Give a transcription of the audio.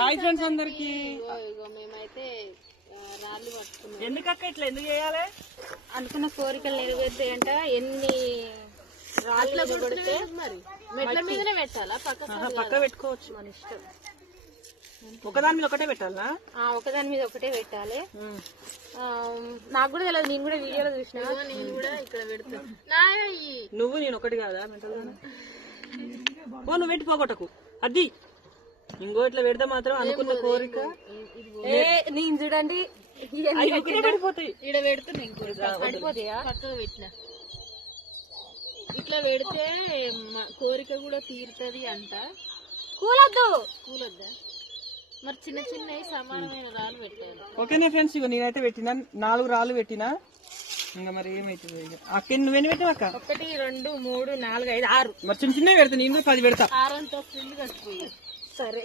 Hi friends అందరికి. మేమైతే రాళ్ళు పట్టుకున్నాం. ఎందుకక్క ఇట్లా ఎందుకు చేయాలి? అనుకున్న కోరికలు నెరవేర్తాయంట. ఎన్ని రాళ్ళు కొడితే మరి మెట్ల మీదనే పెట్టాలా? పక్క పెట్టుకోవచ్చు, మన ఇష్టం. ఒకదాని మీద ఒకటే పెట్టాలా? ఒకదాని మీద ఒకటే పెట్టాలి. నాకు కూడా తెలియదు, నేను కూడా వీడియోలో చూసినా. నేను కూడా ఇక్కడ పెడతాను. నువ్వు నేను ఒకటి కాదా? నువ్వు పెట్టి పోగొట్టకు. అది ఇంకో ఇట్లా పెడితే మాత్రం అనుకున్న కోరిక. నేను చూడండి పడిపోతాయి. ఇక్కడ పెడుతున్నా పడిపోతాయా? పక్కకు పెట్టిన ఇట్లా పెడితే కోరిక కూడా తీరుతుంది అంట. కూలొద్దా? మరి చిన్న చిన్న సమానమైన రాళ్ళు పెట్టాలి. ఓకేనే ఫ్రెండ్స్, ఇగో నేనైతే పెట్టినా 4 రాళ్ళు పెట్టినా. ఇంకా మరి ఏమైతుంది? అక్క నువ్వెన్ని పెట్టావు అక్క? 1 2 3 4 5 6. మరి చిన్న చిన్నవి పెడతా, నేను 10 పెడతా. 6 అంతా వస్తుంది. సరే.